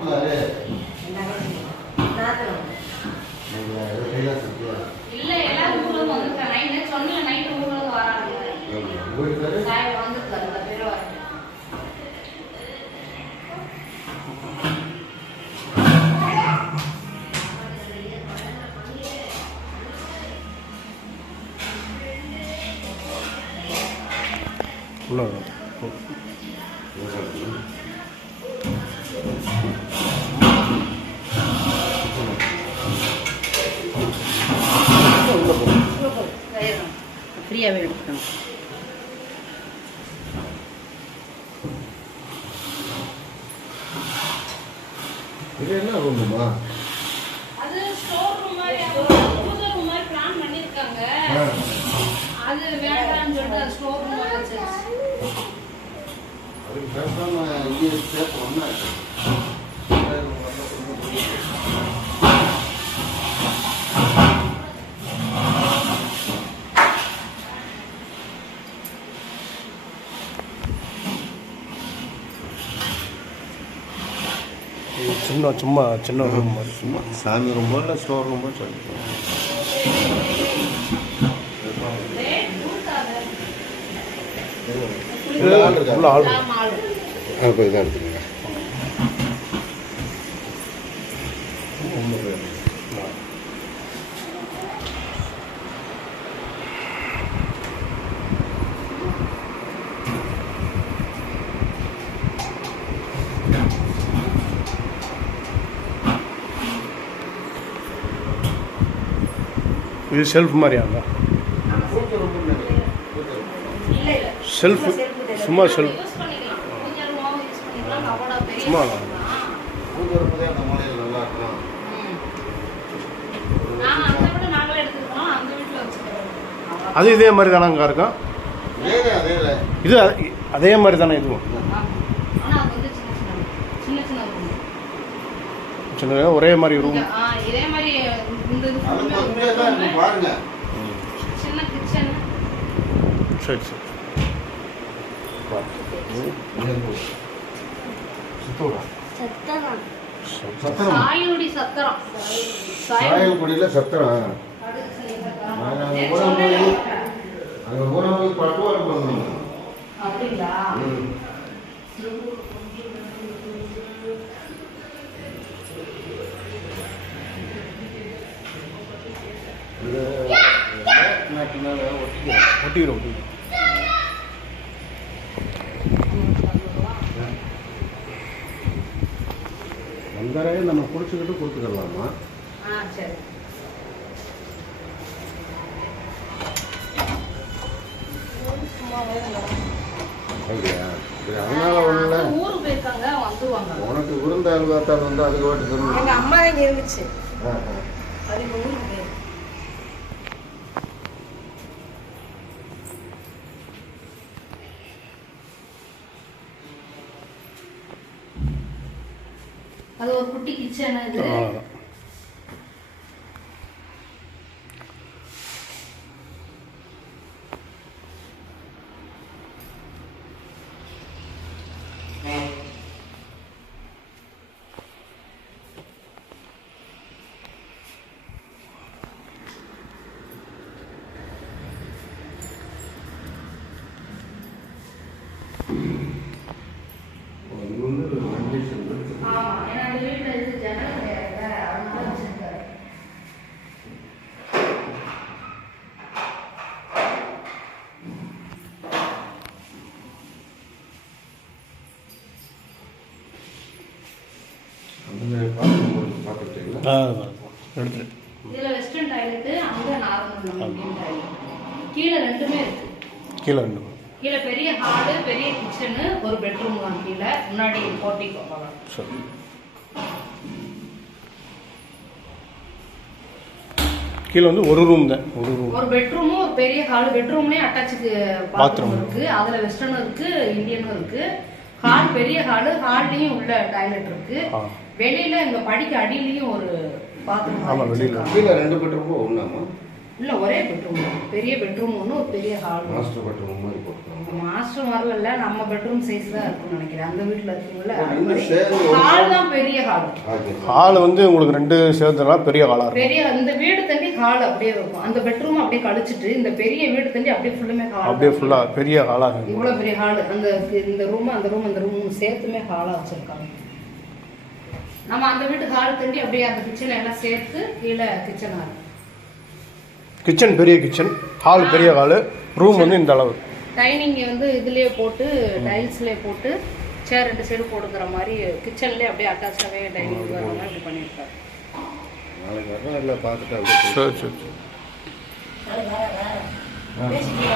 இல்ல எல்லாரும் ஊர்ல வந்துட்டாங்க. நைட் சொன்னல நைட் ஊர்ல வராங்க. சாய் வந்துட்டாரு அந்த பேர் வராங்க. உள்ள ஃப்ரீயாவே எடுத்துக்கணும். இது என்ன ரூமுமா? அது ஸ்டோர் ரூம் மாதிரி பூஜை ரூம் மாதிரி பிளான் பண்ணிருக்காங்க. அது வேண்டாம்னு சொல்லிட்டு ஸ்டோர் ரூம் வச்சிருச்சு. அது பேசாம இங்கே ஸ்டேப் ஒண்ணா இருக்கு. சும்மா சின்ன ரூம் மாதிரி சும்மா சாமி ரூமோ இல்லை ஸ்டோர் ரூமோ சொல்லிக்கலாம். இப்போ இதாக எடுத்துக்கோங்க. இது செல்ஃப் மாதிரியாங்க? செல்ஃப் சும்மா செல்ஃப் சும்மா அது இதே மாதிரி தானே அங்கே இருக்கும்? இது அதே மாதிரி தானே இதுவும்? சின்ன ஒரே மாதிரி ரூம் சரி சரி. சாயல்குடியில சத்திரம். அங்கே போய் பட்டுவாரம் பண்ணணும். அப்படிங்களா? ஒட்டிக்கிறோம். வந்தரையே நம்ம குடிச்சுக்கிட்டு கொடுத்துக்கலாமா? சரி. அப்படியா? அதனால ஒண்ணுல ஊருக்கு போயிருக்காங்க, வந்துருவாங்க. உனக்கு விருந்தாள் பார்த்தால் வந்து அதுக்கு வாட்டி சொல்லணும். எங்க அம்மா இங்க இருந்துச்சு. அது ஊருக்கு போயிருக்கு. அது ஒரு குட்டி கிச்சன். இது இதுல வெஸ்டர்ன் டாய்லெட், அங்க நார்மல் இந்தியன் டாய்லெட். கீழ ரெண்டுமே இருக்கு. கீழ பெரிய ஹால், பெரிய கிச்சன், ஒரு பெட்ரூம் தான் கீழ. முன்னாடி போர்ட்டிகோ போலாம். சரி. கீழ வந்து ஒரு ரூம் தான். ஒரு பெட்ரூம், ஒரு பெரிய ஹால். பெட்ரூம்லயே அட்டாச்சுக்கு பாத்ரூம் இருக்கு. அதுல வெஸ்டர்னும் இருக்கு, இந்தியனும் இருக்கு. ஹால் பெரிய ஹால், ஹால்லயும் உள்ள டாய்லெட் இருக்கு. வெளியில இந்த படிக்கு அடியிலயும் ஒரு பாத்ரூம். ஆமா, வெளியில கீழ ரெண்டு பெட்ரூம் ஒண்ணாமா? இல்லை ஒரே பெட்ரூம் தான். பெரிய பெட்ரூம் ஒன்று, ஒரு பெரிய ஹால். மாஸ்டர் பெட்ரூம் மாதிரி போட்டுருக்காங்க. மாஸ்டர் மாதிரி இல்லை, நம்ம பெட்ரூம் சைஸ் தான் இருக்கும்னு நினைக்கிறேன். அந்த வீட்டில் இருக்குங்கள ஹால் தான் பெரிய ஹால். ஹால் வந்து உங்களுக்கு 2 சேர்த்துனா பெரிய ஹாலாக இருக்கும். பெரிய இந்த வீடு தண்டி ஹால் அப்படியே இருக்கும். அந்த பெட்ரூம் அப்படியே கழிச்சிட்டு இந்த பெரிய வீடு தண்டி அப்படியே ஃபுல்லுமே ஹால். அப்படியே ஃபுல்லாக பெரிய ஹாலாக இருக்கும். இவ்வளோ பெரிய ஹால். இந்த ரூம் அந்த ரூம் சேர்த்துமே ஹாலாக வச்சுருக்காங்க. நம்ம அந்த வீட்டு ஹால் தண்டி அப்படியே அந்த கிச்சன் எல்லாம் சேர்த்து கீழே கிச்சன் ஹால். கிச்சன் பெரிய கிச்சன், ஹால் பெரிய ஹாலு, ரூம் வந்து இந்த அளவு. டைனிங் வந்து இதுலேயே போட்டு டைல்ஸ்லேயே போட்டு சேர் 2 சைடு போட்டுக்கிற மாதிரி கிச்சன்லேயே அப்படியே அட்டாச்சாகவே டைனிங் வர மாதிரி இப்படி பண்ணியிருக்காரு. நாளைக்கு வரலாம் இல்லை பார்த்துட்டு அப்படியே சரி.